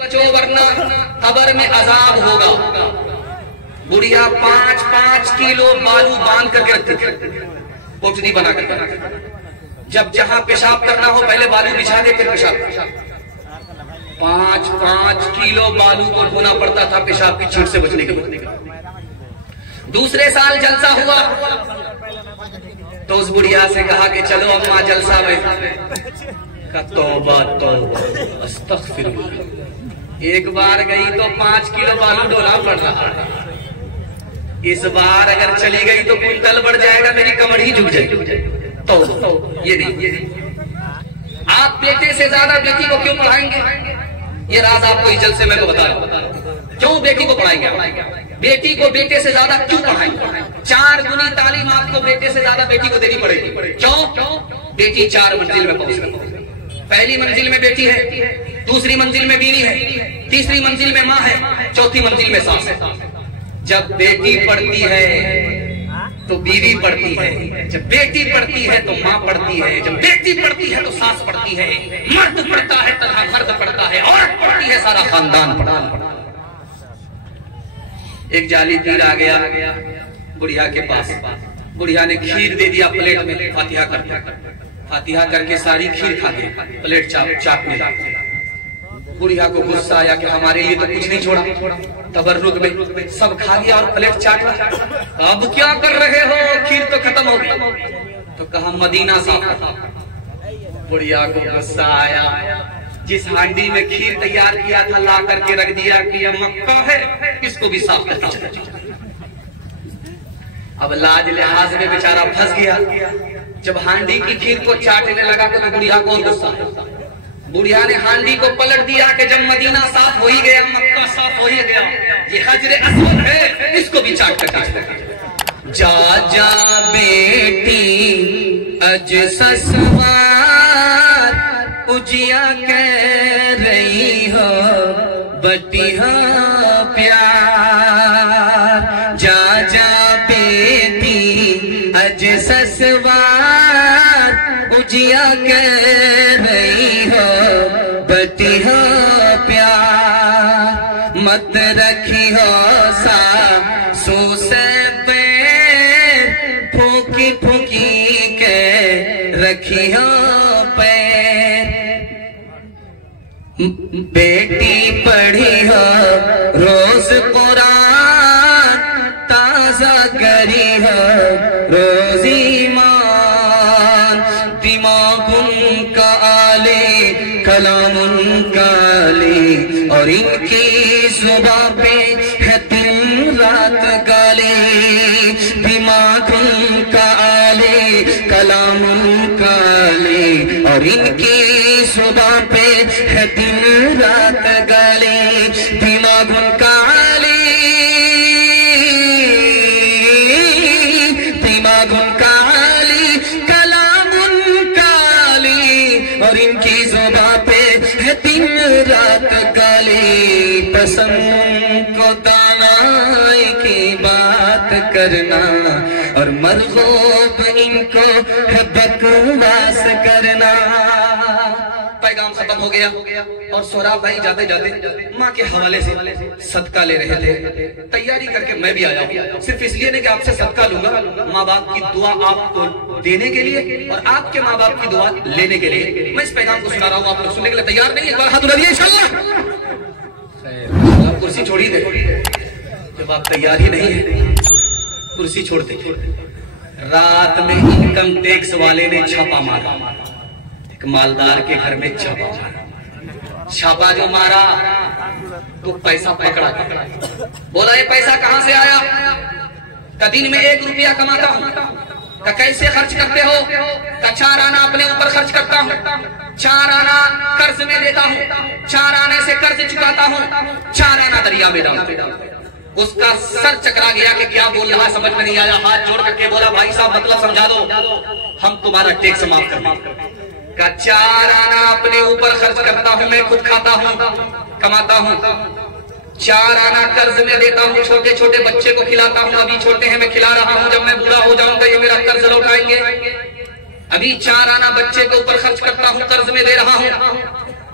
बचो वरना कब्र में अजाब होगा। बुढ़िया 5-5 किलो बालू बांध करके रखती थी, पोटली बना कर। जब जहां पेशाब करना हो पहले बालू बिछा दे फिर पेशाब। 5-5 किलो बालू को ढोना पड़ता था पेशाब की छींट से बचने के लिए। दूसरे साल जलसा हुआ तो उस बुढ़िया से कहा कि चलो अम्मा जलसा में। का तौबा तौबा अस्तगफिरुल्लाह। एक बार गई तो 5 किलो बालू ढोना पड़ रहा है। इस बार अगर चली गई तो कुंतल बढ़ जाएगा, मेरी कमर ही झुक जाएगी। तो ये नहीं, आप बेटे से ज्यादा बेटी को क्यों पढ़ाएंगे? ये राज आपको इस जलसे में बता रहा हूं। क्यों बेटी को पढ़ाएंगे? बेटी को बेटे से ज्यादा क्यों पढ़ाएंगे? 4 गुनी तालीम आपको बेटे से ज्यादा बेटी को देनी पड़ेगी। क्यों? बेटी 4 मंजिल में पहुंचे। पहली मंजिल में बेटी है, दूसरी मंजिल में बीवी है, तीसरी मंजिल में माँ है, चौथी मंजिल में सास है। जब बेटी पढ़ती है तो बीवी पढ़ती है, जब बेटी पढ़ती है तो माँ पढ़ती है, जब बेटी पढ़ती है तो सास पढ़ती है, मर्द पढ़ता है तथा मर्द पढ़ता है, औरत पढ़ती है, सारा खानदान पढ़ता है। एक जाली तीर आ गया बुढ़िया के पास। बुढ़िया ने खीर दे दिया प्लेट में, फातिहा करके। फातिहा करके सारी खीर खा गई, प्लेट चाटने। बुढ़िया को गुस्सा आया कि हमारे लिए तो कुछ नहीं छोड़ा, तबर्रुक में सब खा गया और प्लेट चाट रहा। अब क्या कर रहे हो? खीर तो खत्म हो गई। तो कहा मदीना साफ। बुढ़िया को गुस्सा आया, जिस हांडी में खीर तैयार किया था ला करके रख दिया कि यह मक्का है, इसको भी साफ करना चाहिए। अब लाज लिहाज में बेचारा फंस गया। जब हांडी की खीर को चाटने लगा तो बुढ़िया को गुस्सा आया। बुढ़िया ने हांडी को पलट दिया कि जब मदीना साफ हो ही गया, मक्का साफ हो ही गया, ये हजरे अस्वद है, इसको भी चाट कर। जा जा बेटी अज ससवार उजिया कह रही हो बटिया प्यार। जा जा बेटी अज ससवार उजिया कह रही हो बटिया प्यार। मत रखी हो सासू से पैर, फूकी फूकी के रखी हो पैर। बेटी पढ़ी हो रोज कुरान, ताजा करी हो रोज ईमान। दिमाग उनका आले कलाम उनका आले, और इनकी जुबां पे है दिन रात गाले। दिमाग उनका आले कलाम उनका आले, और इनकी जुबां पे है दिन रात गाले। दिमाग उनका आले, दिमाग उनका आले कलाम उनका आले, और इनकी जुबां पे है दिन रात गाले। पसंद को दानाई की बात करना, और मरगूब इनको है बकवास करना। पैगाम खत्म हो गया और सोहराब भाई जाते जाते माँ के हवाले से सदका ले रहे थे। तैयारी करके मैं भी आया हूँ, सिर्फ इसलिए नहीं कि आपसे सदका लूंगा, माँ बाप की दुआ आपको देने के लिए और आपके माँ बाप की दुआ लेने के लिए मैं इस पैगाम को सुना रहा हूँ। आप लोग सुनने के लिए तैयार नहीं? एक बार हाथ उठाइए इंशाअल्लाह। आप कुर्सी छोड़ी दे, जब आप तैयार ही नहीं है कुर्सी छोड़ते। रात में इनकम टैक्स वाले ने छापा मारा, एक मालदार के घर में छापा मारा। छापा जो मारा तो पैसा पकड़ा। बोला ये पैसा कहां से आया? का दिन में 1 रुपया कमाता हूं। का कैसे खर्च करते हो? का 4 आना अपने ऊपर खर्च करता हूं, 4 आना कर्ज में देता हूं, 4 आने से कर्ज चुकाता हूं, 4 आना दरिया में डालता हूं। उसका सर चकरा गया कि क्या बोल रहा, समझ में नहीं आया। हाथ जोड़ करके बोला भाई साहब मतलब समझा दो, हम तुम्हारा टैक्स माफ कर दें। का 4 आना अपने ऊपर खर्च करता हूं, मैं खुद खाता हूं, कमाता हूं, 4 आना कर्ज में देता हूं, छोटे छोटे बच्चे को खिलाता हूं, अभी छोटे हैं मैं खिला रहा हूं, जब मैं बूढ़ा हो जाऊंगा ये मेरा कर्ज लौटाएंगे। अभी 4 आना बच्चे के ऊपर खर्च करता हूं, कर्ज में दे रहा हूं,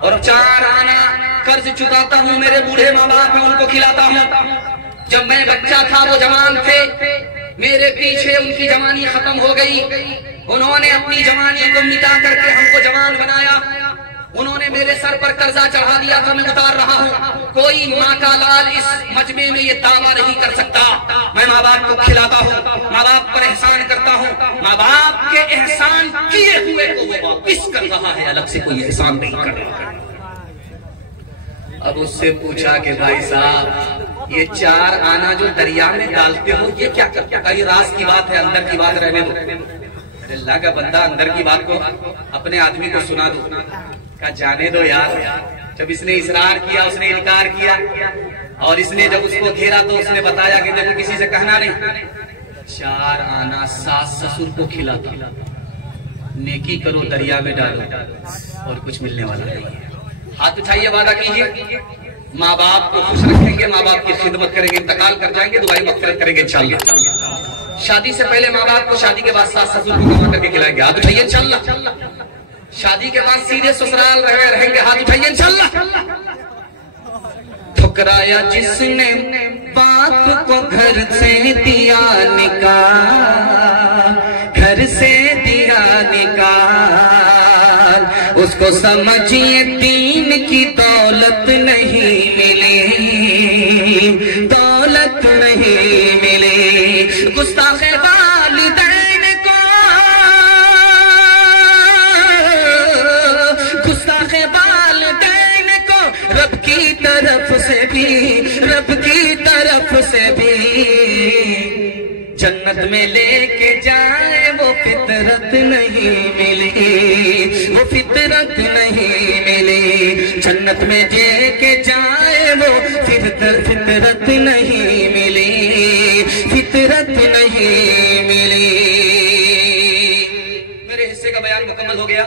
और 4 आना कर्ज चुकाता हूँ, मेरे बूढ़े माँ बाप हैं उनको खिलाता हूँ। जब मैं बच्चा था वो जवान थे, मेरे पीछे उनकी जवानी खत्म हो गई, उन्होंने अपनी जवानी को मिटा करके हमको जवान बनाया। उन्होंने मेरे सर पर कर्जा चढ़ा दिया था, मैं उतार रहा हूँ। कोई माँ का लाल इस मजमे में ये दावा नहीं कर सकता। मैं माँ बाप को खिलाता हूँ, माँ बाप पर एहसान करता हूँ, माँ बाप के एहसान किए हुए को वो वापिस कर रहा है, अलग से कोई एहसान नहीं कर रहा। अब उससे पूछा कि भाई साहब ये 4 आना जो दरिया में डालते हो ये क्या करता है? ये राज की बात है, अंदर की बात रहने दो। अल्लाह का बंदा अंदर की बात को अपने आदमी को सुना दो, का जाने दो यार। जब इसने इसरार किया, उसने इनकार किया, और इसने जब उसको घेरा तो उसने बताया कि देखो किसी से कहना नहीं। 4 आना सास ससुर को खिलाता, नेकी करो दरिया में डालो और कुछ मिलने वाला नहीं है। हाथ उठाइए, वादा कीजिए माँ बाप को खुश रखेंगे, माँ बाप की खिदमत करेंगे, इंतकाल कर जाएंगे, दुआई मगफिरत करेंगे इंशाअल्लाह। शादी से पहले माँ बाप को, शादी के बाद सास ससुर को कमा करके खिलाएंगे, हाथ उठाइए इंशाअल्लाह। शादी के बाद सीधे ससुराल रहेंगे, हाथ उठाइए इंशाअल्लाह। ठुकराया जिसने बाप को घर से दिया निकाल, घर से दिया निकाल, उसको समझिए दीन की दौलत नहीं मिली, दौलत नहीं मिली। गुस्ताखे वालिदैन को, गुस्ताखे वालिदैन को रब की तरफ से भी, रब की तरफ से भी जन्नत में लेके जाए वो फितरत नहीं मिली, वो फितरत नहीं मिली। जन्नत में लेके जाए वो फितरत नहीं मिली, फितरत नहीं मिली। मेरे हिस्से का बयान मुकम्मल हो गया,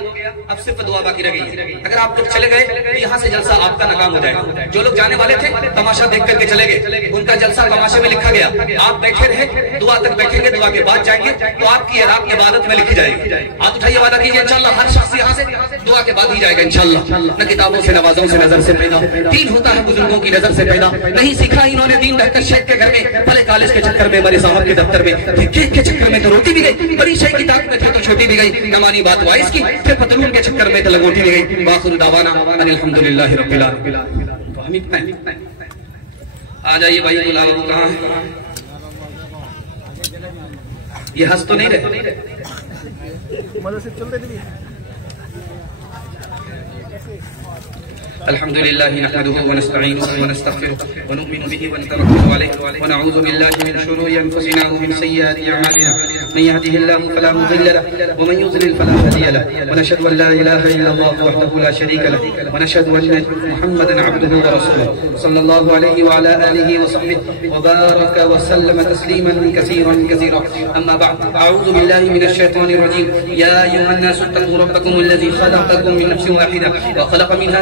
अब सिर्फ दुआ बाकी रह गई। अगर आप लोग चले गए तो यहाँ से जलसा आपका नाकाम हो जाएगा। जो लोग जाने वाले थे तमाशा देख करके चले गए, उनका जलसा तमाशे में लिखा गया। आप बैठे रहे, दुआ तक बैठेंगे, दुआ के बाद जाएंगे तो आपकी रात इबादत में लिखी जाएगी। हाथ उठाइए, वादा कीजिए इंशाअल्लाह हर शख्स यहाँ से दुआ के बाद ही जाएगा इंशाअल्लाह। न किताबों से, नवाजों से, नजर से पैदा दीन होता है, बुजुर्गों की नजर से पैदा नहीं सीखा इन्होंने दीन रहकर शेख के घर में, भले कॉलेज के चक्कर में, बड़े साहब के दफ्तर में, केक के चक्कर में तो रोटी भी गई, बड़ी शेख की ताकत में थे तो छोटी भी गई, नमानी बात वाइस की, फिर पतलून के चक्कर में तो लगोटी भी गई। वाखिर दावाना अल्हम्दुलिल्लाहि रब्बिल आलमीन। आ जाइए भाई, बुलाओ कहाँ है? ये हंस तो नहीं रहे? अल्हम्दुलिल्लाह नहमदुहु व नस्तईनुहु व नस्तगफिरुहु व नु'मिनु बिही व नतवक्कलु अलैहि व नऊज़ु बिल्लाहि मिन शुरूरि अनफुसिना व मिन सय्यिआति अअमालिना मन यहदिहिल्लाहु फला मुदिल्ल लहु व मन युद्लिल फला हादिय लहु व नशहदु अन ला इलाहा इल्लल्लाह वहदहु ला शरीका लहु व नशहदु अन्न मुहम्मदन अब्दुहु व रसूलुहु सल्लल्लाहु अलैहि व अला आलिहि व सहबिहि व बारका व सल्लम तस्लीमन कसीरन कसीरा। अम्मा बअद, अऊज़ु बिल्लाहि मिनश शैतानिर रजीम। या अय्युहन नासु इत्तक़ू रब्बकुम अल्लज़ी खलक़कुम मिन नफ्सिन वाहिदा व खलक़ मिनहा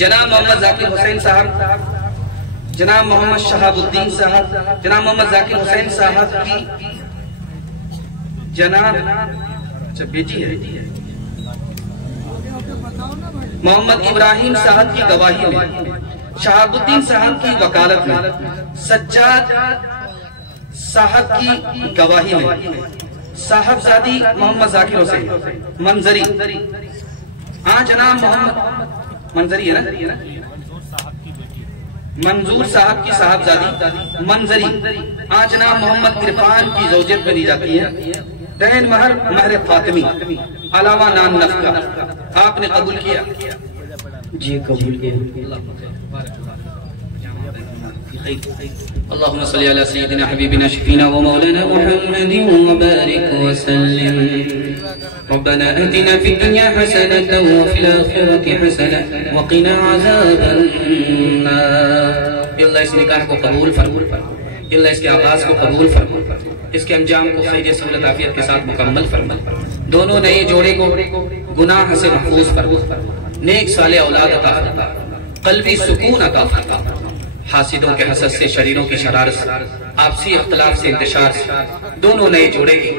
जनाब मोहम्मद जाकिर हुसैन साहब, जनाब मोहम्मद शहाबुद्दीन साहब, जनाब मोहम्मद जाकिर हुसैन साहब की जनाब बेटी है मोहम्मद इब्राहिम साहब की गवाही में, शहाबुद्दीन साहब की वकालत में, सज्जाद साहब की गवाही में, साहबजादी मोहम्मद जाकिर हुसैन मंजरी, हाँ जनाब मोहम्मद मंजरी है ना, मंजूर साहब की साहबजादी मंजरी, हाँ जनाब मोहम्मद इरफान की ज़ौजियत में ली जाती है। दहन महर महर फातिमी अलावा नान नफका आपने कबूल किया? जी कबूल किया। अल्लाहुम्मा सल्ली अला सय्यिदिना हबीबिना शफीना व मौलाना मुहम्मदिन व बारिक व सल्लिम। रब्बना आतिना फिद दुनिया हसनतन व फिल आखिरति हसनतन व क़िना अज़ाबन्नार। अल्लाह इस निकाह को कबूल फरमा, अल्लाह इसके आगाज को कबूल फरमा, इसके अंजाम को खैर सहूलत आफियत के साथ मुकम्मल फरमा। दोनों नए जोड़े को गुनाह से महफूज फरमा, नेक साले औलाद अता फरमा, क़ल्बी सुकून अता फरमा, हासिदों के हसद से, शरीरों की शरारत से, आपसी इख्तिलाफ से, इंतशार से दोनों नए जोड़े की,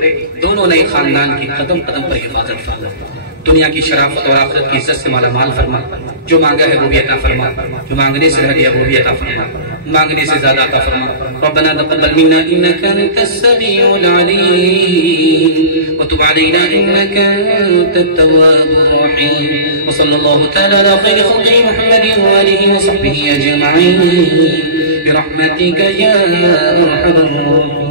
दोनों नए खानदान की कदम कदम पर हिफाजत फरमा। दुनिया की शराफत और आखिरत की इज्जत से माला माल फरमा। जो मांगा है वो भी अता फरमा, जो मांगने से रह गया वो भी अता फरमा, मांगने से ज्यादा अता फरमा। रब्बना तक़ब्बल मिन्ना इन्नका अंतस समीउल अलीम व तुब अलैना इन्नका अंतत तव्वाबुर रहीम। व सल्लल्लाहु तआला अला खैरि खल्क़ि मुहम्मदिन व आलिहि व सहबिहि अजमईन बिरहमतिका या अरहमर राहिमीन।